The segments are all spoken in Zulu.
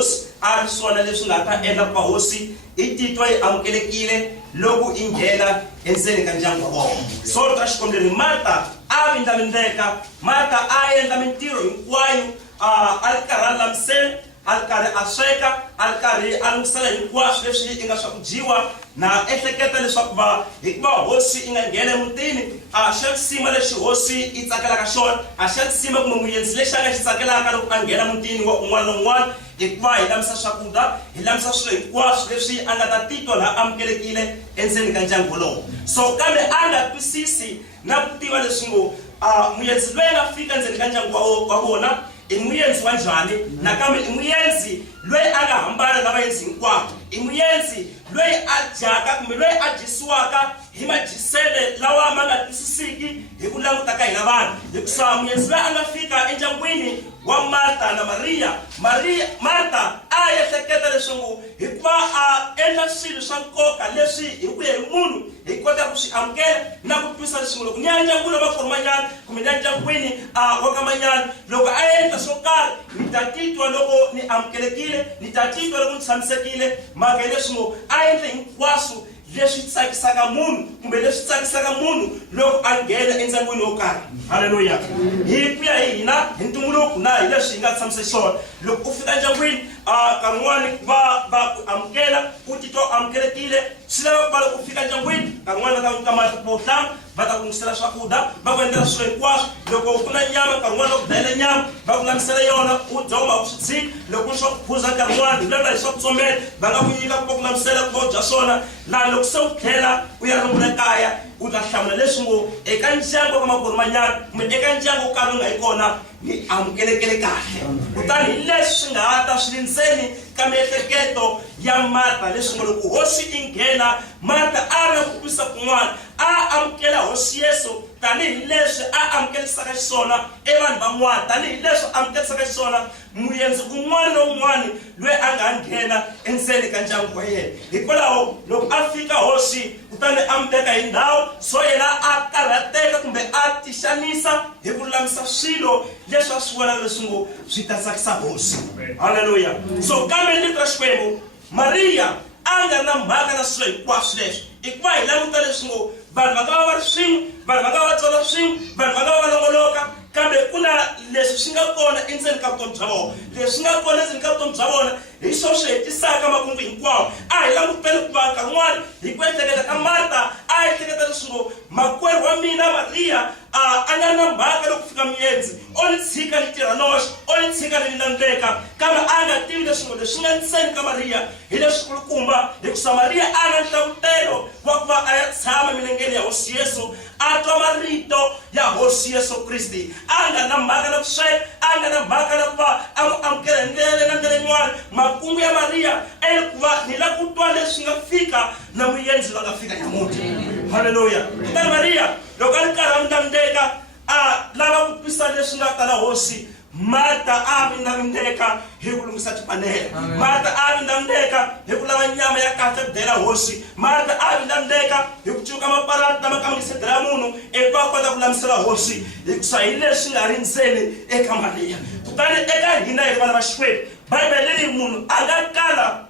hosi a ri swona leswi nga ta endla ku va hosi I titwa yi amukelekile loko I nghena endzeni ka ndyangu wa vona. So ta xikombelo Marta a vindlavindleka, Marta a endla mintirho hinkwayo a ri karhi a lamisela, a ri karhi a sweka, a ri karhi a lungisela hinkwaswo leswi I nga swakudyiwa na ehleketa leswaku va hikuva hosi I nga nghena emutini a xa nsima lexi hosi I tsakelaka xona, a xa nsima kumbe muendzi lexi a nga xi tsakelaka loko a nghena mutini wa un'wana na un'wana hikuva hi lamisa swakudya, hi lamisa swilo hinkwaswo leswi a nga ta titwa la amukelekile endzeni ka ndyangu wolowo. So kambe a nga twisisi na ku tiva leswi ngo muendzi loyi a nga fika endzeni ka ndyangu wa vona I muendzi wa njhani, nakambe I muendzi loyi a nga hambana na vaendzi hinkwavo, I muendzi loyi a dyaka kumbe loyi a dyisiwaka hi madyisele lawa ma nga twisisiki hi ku languta ka hina vanhu. Hikuva muendzi loyi a nga fika endyangwini wa Marta na Marta a ehleketa leswaku hikuva a endla swilo swa nkoka leswi hi ku ya hi munhu hi kota ku swi amukela na ku twisa leswi loko ni ya ndyangwini wa makhoromanyana kumbe ni ya ndyangwini wa ka manyana loko a endla swo karhi ni ta titwa loko ni amukelekile, ni ta titwa loko ni tshamisekile, mhaka leswi ngo a endle hinkwaswo leswi tsakisaka munhu kumbe leswi tsakisaka munhu loko a nghena endyangwini wo karhi. Haleluya. Hi ku ya hina hi ntumbuluko na hi leswi hi nga tshamise xona loko u fika endyangwini kan'wani va ku amukela u titwa amukelekile, swi lava ku va loko u fika endyangwini kan'wani va ta ku kamata ku tlanga, va ta ku lungisela swakudya, va ku endlela swilo hinkwaswo. Loko ku na nyama kan'wani va ku dlayela nyama, va ku lamisela yona u dya u nga swi tshiki. Loko swa ku phuza kan'wani hi lava hi swa ku tsomela va nga ku nyika ku va ku lamisela ku va u dya swona. Laha loko se u tlhela u ya rungula kaya u ta hlamula leswi ngo eka ndyangu wa ka makhoromanyana kumbe eka ndyangu wo karhi u nga yi kona ni amukelekele kahle. Kutani hi leswi swi nga ha ta swi ri ndzeni ka miehleketo ya Marta leswi ngo loko hosi I nghena Marta a ri ku twisa kun'wana a amukela hosi Yesu tanihi leswi a amukelisaka xiswona vanhu van'wana, tanihi leswi a amukelisaka xiswona muendzi un'wana na un'wana loyi a nga nghena endzeni ka ndyangu wa yena. Hikwalaho loko a fika hosi kutani a muteka hi ndhawu so yena a karhateka kumbe a tixanisa hi ku lulamisa swilo leswi a swi vonaka leswi ngo swi ta tsakisa hosi. Haleluya. So kambe ni twa Xikwembu Maria a nga na mhaka na swilo hinkwaswo leswi hikuva hi languta leswi ngo vanhu va nga va ri swin'we, vanhu va nga va tsala swin'we, vanhu va nga va longoloka, kambe ku na leswi swi nga kona endzeni ka vutomi bya vona. Leswi nga kona endzeni ka vutomi bya vona hi swona swi hetisaka makungu hinkwawo. A hi languteni ku va kan'wana hi ku ehleketa ka Marta a ehleketa leswi ngo makwerhu wa mina Maria a nga na mhaka loko fika muendzi o ni tshika ni tirha noxe, o ni tshika ni landzeka, kambe a nga tivi leswi ngo leswi nga ntseni ka Maria hi leswi kulukumba hikuva Maria a nga nhlavutelo wa ku va a ya tshama milengeni ya hosi Yesu a twa marito ya hosi Yesu Kristi. A nga na mhaka na ku sweka, a nga na mhaka na ku va a n'wi amukela hi ndlela na ndlela yin'wana. Makungu ya Maria ku va ni la ku twa leswi nga fika na muendzi va nga fika namuntlha. Haleluya. Kutani Maria loko a ri karhi a ndlandeka a lava ku twisa leswi nga ta la hosi Marta a vindlavindeka hi ku lunghisa tipanela. Marta a vindlavindeka hi ku lava nyama ya kahle ku dela hosi. Marta a vindlavindeka hi ku cuka maparati lama kambisela munhu va kota ku lamisela hosi hikuva hi leswi nga ri ndzeni eka Maria. Kutani eka hina hi vana va Xikwembu Bibele leyi munhu a nga kala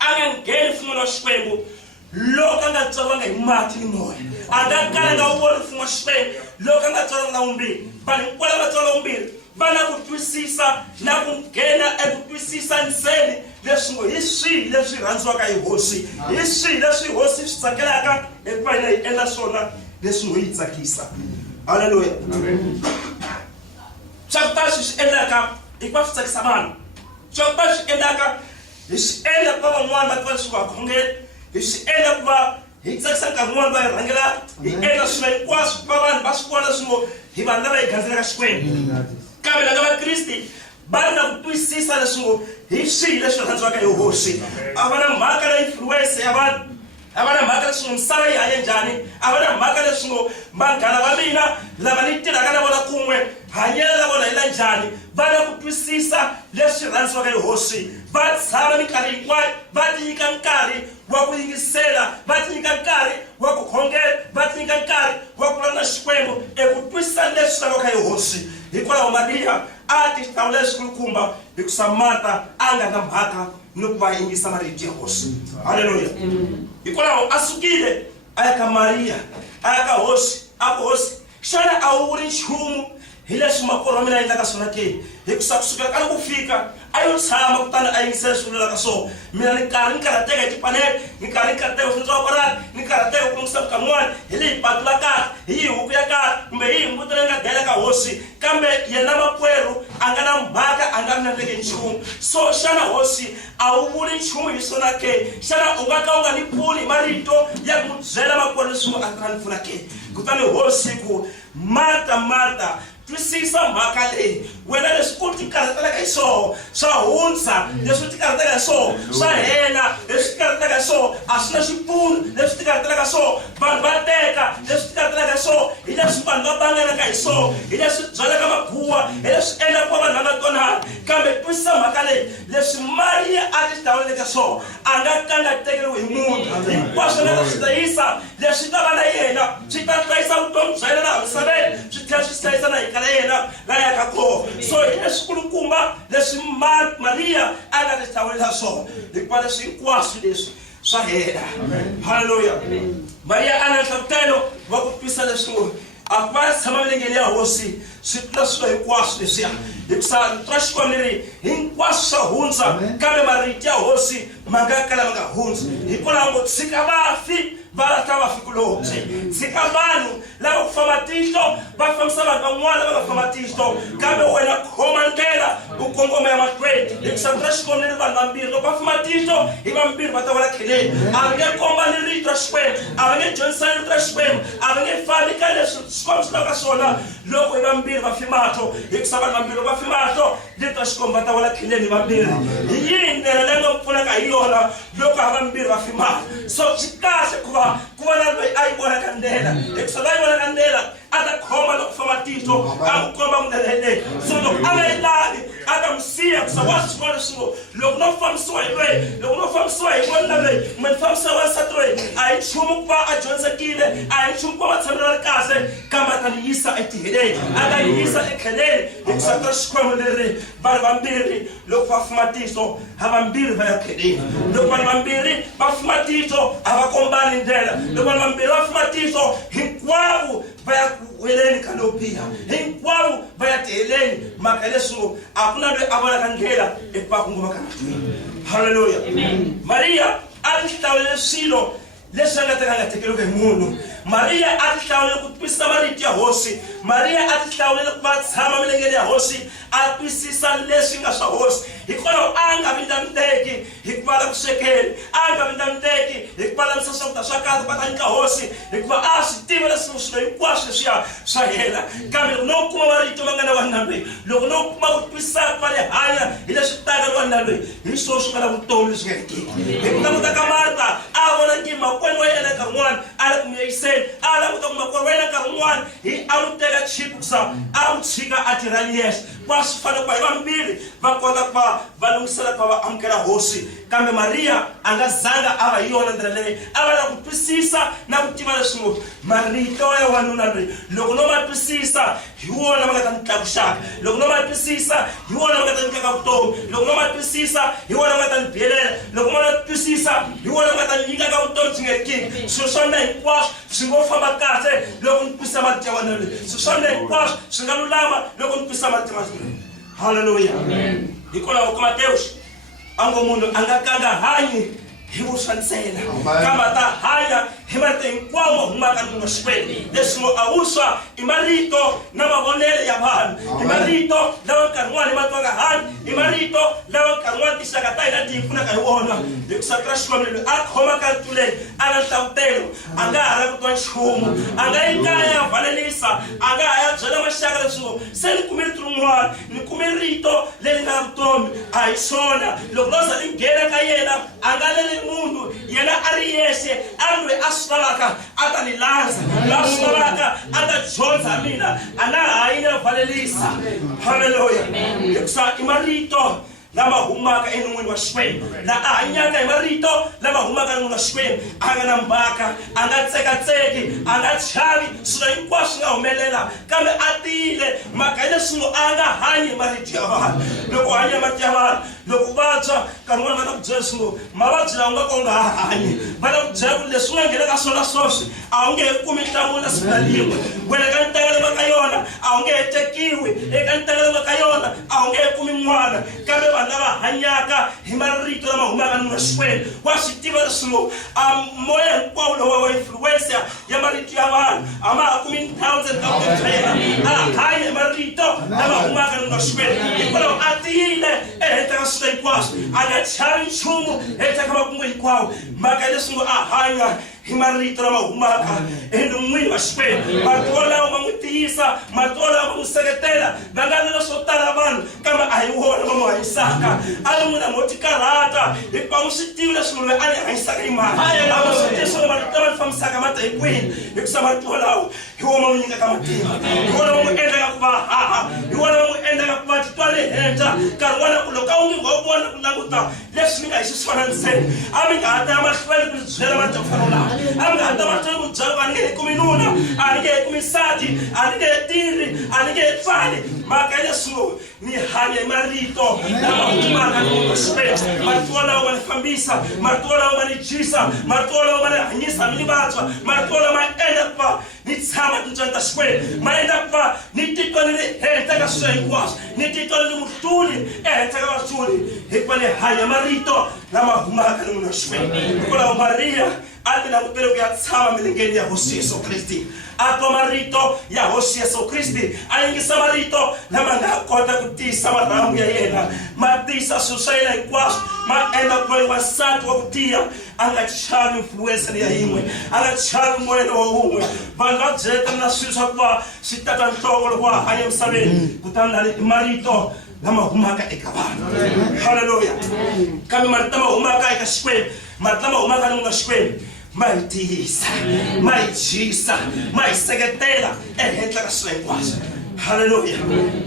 a nga ngheni mfumo wa Xikwembu loko a nga tswariwanga hi mati ni moya. A nga kala nga wu voni mfumo wa Xikwembu loko a nga tswariwanga na vumbirhi. Vanhu hinkwavo va tswariwa vumbirhi va na ku twisisa na ku nghena eku twisisa ndzeni leswi ngo hi swihi leswi rhandziwaka hi hosi, hi swihi leswi hosi swi tsakelaka hikuva hina hi endla swona leswi ngo yi tsakisa. Haleluya. Swakudya swi endlaka hikuva swi tsakisa vanhu. Swakudya swi endlaka hi swi endla ku va van'wana va twa leswi va khongela, hi swi endla ku va hi tsakisa nkarhi wun'wana va hi rhangela hi endla swilo hinkwaswo ku va vanhu va swi vona leswi ngo hi vanhu lava hi gandzelaka Xikwembu. Kambe lava va Kristi va ri na ku twisisa leswi ngo hi swihi leswi rhandziwaka hi hosi. A va na mhaka na influence ya vanhu, a va na mhaka leswi ngo misava yi hanye njhani, a va na mhaka leswi ngo vanghana va mina lava ni tirhaka na vona kun'we hanyela na vona hi la njhani. Va na ku twisisa leswi rhandziwaka hi hosi. Va tshama minkarhi hinkwayo va ti nyika nkarhi wa ku yingisela, va ti nyika nkarhi wa ku khongela, va ti nyika nkarhi wa ku vulavula na Xikwembu eku twisisa leswi lavaka hi hosi. Hikwalaho Maria ati hlawulela xikulukumba hi ku Marta a nga na mhaka ni ku va yingisa marito ya hosi. Haleluya. Hikwalaho a sukile a ya ka Maria, a ya ka hosi, a ku hosi xana a wu vuli nchumu hi leswi makwerhu wa mina endlaka swona ke? Hi ku kusukela ka loko fika a yo tshama kutani a yingisela swilo ka swona. Mina ni karhateka hi tipanele, ni karhateka ku hlantswa parati, ni karhateka ku lunghisa mukan'wana hi le hi patu la kahle, hi huku ya kahle, kumbe hi mbuti leyi nga dela ka hosi. Kambe yena makwerhu a nga na mhaka, a nga endleki nchumu. So xana hosi a wu vuli nchumu hi swona ke? Xana u nga ka u nga ni pfuni hi marito ya ku byela makwerhu leswi a nga ni pfuna ke? Kutani hosi ku Marta, twisisa mhaka leyi. Wena leswi u ti karhatelaka hi swona swa hundza, leswi u ti karhatelaka hi swona swa hela, leswi ti karhatelaka hi swona a swi na xipfuno, leswi ti karhatelaka hi swona vanhu va teka, leswi ti karhatelaka hi swona hi leswi vanhu va banganaka hi swona, hi leswi byalaka maguwa, hi leswi endlaka vanhu va nga twanani. Kambe twisisa mhaka leyi, leswi Maria a ti hlawuleleke swona a nga kangatekeriwi hi munhu. Hinkwaswo nga swi hlayisa leswi ta va na yena, swi ta hlayisa vutomi bya yena laha misaveni, swi tlhela swi hlayisa na hika la yena la yaka kona. So hi leswi kulukumba leswi Maria a nga ti hlawulela swona, hikuva leswi hinkwaswo leswi swa hela. Haleluya. Maria a na nhlavutelo wa ku twisa leswi a ku va tshama milengeni ya hosi swi tlula swilo hinkwaswo leswiya. Hikusa twa xikwembu leri hinkwaswo swa hundza, kambe marito ya hosi ma nga kala ma nga hundzi. Hikwalaho ngo tshika vafi va lahla vafikulobye, tshika vanhu lava ku famba tihlo va fambisa vanhu van'wana va nga famba tihlo, kambe wena khoma ndlela u kongoma ya mahlweni. Hikusa twa xikwembu leri vanhu vambirhi loko va famba tihlo hi vambirhi va ta va la kheleni. A va nge kombani rito ra xikwembu, a va nge dyondzisani rito ra xikwembu, a va nge fambi ka leswi xikwembu swi lavaka swona loko hi vambirhi va fimatlo. Hikusa vanhu vambirhi loko va fimatlo rito ra xikwembu va ta va la kheleni hi vambirhi. Hi yini ndlela leyi nga pfunaka hi yona loko ha vambirhi va fimatlo? So swi kahle ku va na loyi a yi vonaka ndlela. Hikusa loyi a yi vonaka ndlela a ta khoma loko famba tihlo, a ku komba ndlela leyi. So loko a nga yi lavi a ta n'wi siya, kusa wa swi vona leswi loko no fambisiwa hi loyi, loko no fambisiwa hi n'wanuna loyi, kumbe ni fambisiwa wansati loyi, a hi nchumu ku va a dyondzekile, a hi nchumu ku va matshamelo ya kahle, kambe a ta ni yisa etiheleni, a ta ni yisa ekheleni. Hikusa twa xikwembu leri vanhu vambirhi loko va fuma tihlo ha vambirhi va ya kheleni. Loko vanhu vambirhi va fuma tihlo a va kombani ndlela. Loko vanhu vambirhi va fuma tihlo hinkwavo va ya ku heleni ka lo biha, hinkwavo va ya tiheleni. Mhaka leswi a ku na loyi a vonaka ndlela eku va kongoma ka mahlweni. Haleluya. Maria a ti hlawulele swilo leswi a nga tekeriwi hi munhu. Maria a ti hlawulele ku twisisa marito ya hosi. Maria a ti hlawulele ku va tshama milengeni ya hosi, a twisisa leswi nga swa hosi. Hikwalaho a nga vindlamuteki hi ku va la ku swekeni, a nga vindlamuteki hi ku va lavisisa swakudya swa kahle va ta nyika hosi, hikuva a swi tiva leswi swilo hinkwaswo leswiya swa hela. Kambe loko no kuma marito ma nga na wanuna loyi, loko no kuma ku twisisa ku va le hanya hi leswi taka ni wanuna loyi, hi swona swi nga na vutomi leswi nga hetiki. Hi ku languta ka Marta a vona nkima makwenu wa yena nkarhi wun'wana a le ku miyiseni, a languta ku makwenu wa yena nkarhi wun'wana a n'wi teka chipu kusa a n'wi tshika a tirhani yexe. Kwa swi fanele ku va hi vambirhi va kota ku va va lunghisela ku va va amukela hosi. Kambe Maria a nga zanga a va hi yona ndlela leyi, a va la ku twisisa na ku tiva leswi marito ya wanuna loyi loko no ma twisisa hi wona ma nga ta ni tlakuxaka, loko no ma twisisa hi wona ma nga ta nyikaka vutomi, loko no ma twisisa hi wona ma nga ta ni biyelela, loko ma twisisa hi wona ma nga ta ni nyikaka vutomi byi nga hetiki. Swilo swa mina hinkwaswo swi ngo famba kahle loko ni twisisa marito ya wanuna loyi, swilo swa mina hinkwaswo swi nga lulama loko ni twisisa marito ya wanuna loyi. Haleluya. Hikwalaho ka Mateus a ngo munhu a nga kangahanyi hi vuswa ntsena, kambe a ta hanya hi marito hinkwawo ma humaka ni Xikwembu. Leswi ngo a vuswa i marito na mavonelo ya vanhu, i marito lawa nkarhi wun'wani ma twaka hanyi, i marito lawa nkarhi wun'wani tinxaka ta hina ti hi pfunaka hi wona. Hikusa twa Xikwembu loyi a khomaka rito leri a na nhlavutelo a nga ha ri ku twa nchumu, a nga yi kaya ya valelisa, a nga ha ya byela maxaka leswi ngo se ni kume rito rin'wana, ni kume rito leri nga vutomi. A hi swona loko no za ni nghena ka yena a nga leli munhu, yena a ri yexe a loyi a swi lavaka a ta ni landza, la swi lavaka a ta dyondza mina, a na ha yi na valelisa. Haleluya. Hikusa i marito lama humaka enungwini wa Xikwembu, la ahanyaka hi marito lama humaka enungwini wa Xikwembu, a nga na mbaka, a nga tsekatseki, a nga chavi, swilo hinkwaswo nga humelela, kambe a tiyile mhaka ya leswi a nga hanyi hi marito ya vanhu. Loko hanya hi marito ya vanhu, loko vabya nkarhi wun'wana va ta ku byela swingo mavabyi lawa nga ka u nga hanyi, va ta ku byela ku leswi nga nghena ka swona swoswi a wu nge he kumi nhlamulo na siku na limwe, wena ka ntanga leyi va ka yona a wu nge he tekiwi, eka ntanga leyi va ka yona a wu nge he kumi n'wana, kambe vanhu lava hanyaka hi marito lama humaka enungwini wa Xikwembu wa swi tiva leswi moya hinkwawo lowu wa influence ya marito ya vanhu a ma ha kumi ndhawu ndzeni ka vutomi bya yena, a hanya hi marito lama humaka enungwini wa Xikwembu hikwalaho a tiyile ehenhla ka swilo hinkwaswo, a nga chavi nchumu ehenhla ka makungu hinkwawo, mhaka ya leswi a hanya hi marito lama humaka enungwini wa Xikwembu. Marito lawa ma n'wi tiyisa, marito lawa ma n'wi seketela, va nga na swo tala vanhu kambe a hi wona va n'wi hanyisaka, a ri n'wina mo tikarhata hikuva n'wi swi tivi leswi loyi a ni hanyisaka hi mali, a n'wi swi tivi swilo marito lama ni fambisaka mata hi kwini, hikuva marito lawa hi wona ma n'wi nyikaka matimba, hi wona ma n'wi endlaka ku va haha, hi wona ma n'wi endlaka ku va titwa le henhla. Nkarhi wona ku loko a wu nge ngo vona ku languta leswi mi nga hi xiswona ntsena, a mi nga ha ta ya mahlweni ku ni byela marito ku fana lawa, a mi nga ha ta mahlweni ku byela ku a ni nge he kumi nuna, a ni nge he kumi nsati, a ni nge he tirhi, a ni nge he pfali, mhaka ya leswi ni hanya hi marito lama humaka enungwini wa Xikwembu. Marito lawa ma ni fambisa, marito lawa ma ni dyisa, marito lawa ma ni hanyisa mi ni vabya, marito lawa ma endla ku va ni tshama tintswani ta Xikwembu, ma endla ku va ni titwa ni ri henhla ka swilo hinkwaswo, ni titwa ni ri muhluli ehenhla ka vahluli hikuva ni hanya marito lama humaka enungwini wa Xikwembu. Hikwalaho Mariya a ti langutele ku ya tshama milengeni ya Hosi Yesu Kristi, a twa marito ya Hosi Yesu Kristi, a yingisa marito lama nga kota ku tiyisa marhambu ya yena, ma tiyisa swilo swa yena hinkwaswo, ma endla ku va wansati wa ku tiya, a nga chavi influence ya yin'we, a nga chavi moyeni wa wun'we. Vanhu va byeleta na swilo swa ku va swi tata nhloko loko wa hanya emisaveni, kutani na marito lama humaka eka vanhu. Haleluya. Kambe marito lama humaka eka Xikwembu, marito lama humaka enungwini wa Xikwembu ma hi tiyisa, ma hi dyisa, ma hi seketela ehenhla ka swilo hinkwaswo. Haleluya.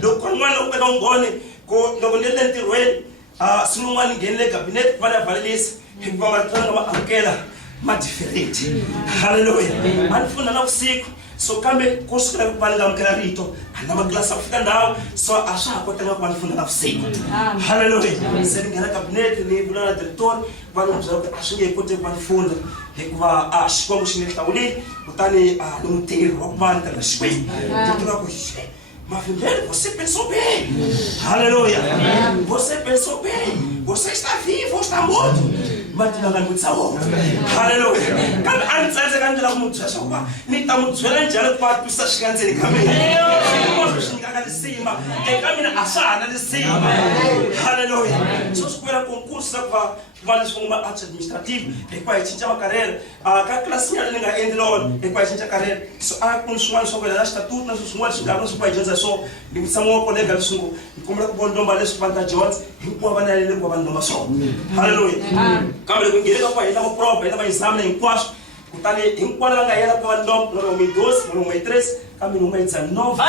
Loko n'wana u veka ngoni ku loko ni le ntirhweni siku rin'wana ni nghenile kabinete va ni valelisa hikuva marito lama ma amukela ma different. Haleluya. A ni pfuna navusiku, so kambe ku sukela ku va ni nga amukela rito a na maklasi a ku fika ndhawu, so a swa ha kotanga ku va ni pfuna navusiku. Haleluya. Se ni nghena kabinete ni vula na director va ni byela ku a swi nge koti ku va ni pfuna hikuva Xikwembu xi ni hlawulile, kutani ni mutirhi wa ku va ni tirhela Xikwembu. Ni tiva ku Mavimbele, você pensou bem. Aleluia. Você pensou bem. Você está vivo ou está morto? Mas não vai muito sabor. Aleluia. Quando antes de chegar lá muito já só ni tá muito velho já não pode precisar chegar nele caminho. Posso chegar de cima. É caminho assada de cima. Aleluia. Só se for concurso para vale como uma arte administrativa, e qual é a carreira, a classe ali na endlon, e qual é a carreira, só há consumo sobre a estatuto, nas suas carros, o país já só, e o Samuel colega do como é que o bom balé para Jones, e o povo vai ele com a banda só. Aleluia. Câmara com guerra para ele não próprio, ele vai examinar em quatro, o tal em qual ela ganha para o nome, no número 12, no número 13, caminho número 19.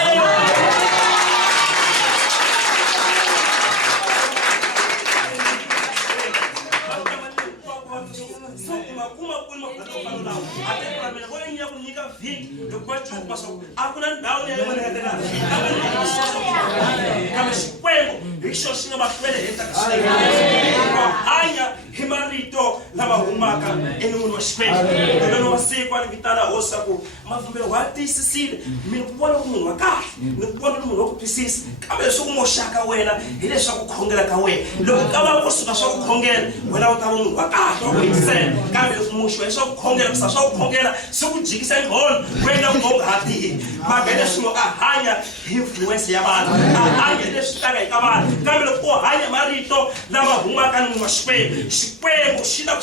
Hanya himarito lama humaka enungwini wa Xikwembu. Ndio wasiku alivitana hosa ku Mavimbele wati sisile mimi kubona umuntu wakahle, nikubona umuntu wokuphysisa. Kambe sokumoshaka wena ile sokukhongela ka wena. Lokho kaba kusuka sokukhongela wena utaba umuntu wakahle oyisela. Kambe umushwe sokukhongela kusasa sokukhongela sokujikisa ingqondo wena ungongahati. Magene sulo ahanya influence yabantu. Ahanya lesitaka ikabantu. Kambe lokho hanya marito lama humaka enungwini wa Xikwembu. Xikwembu shina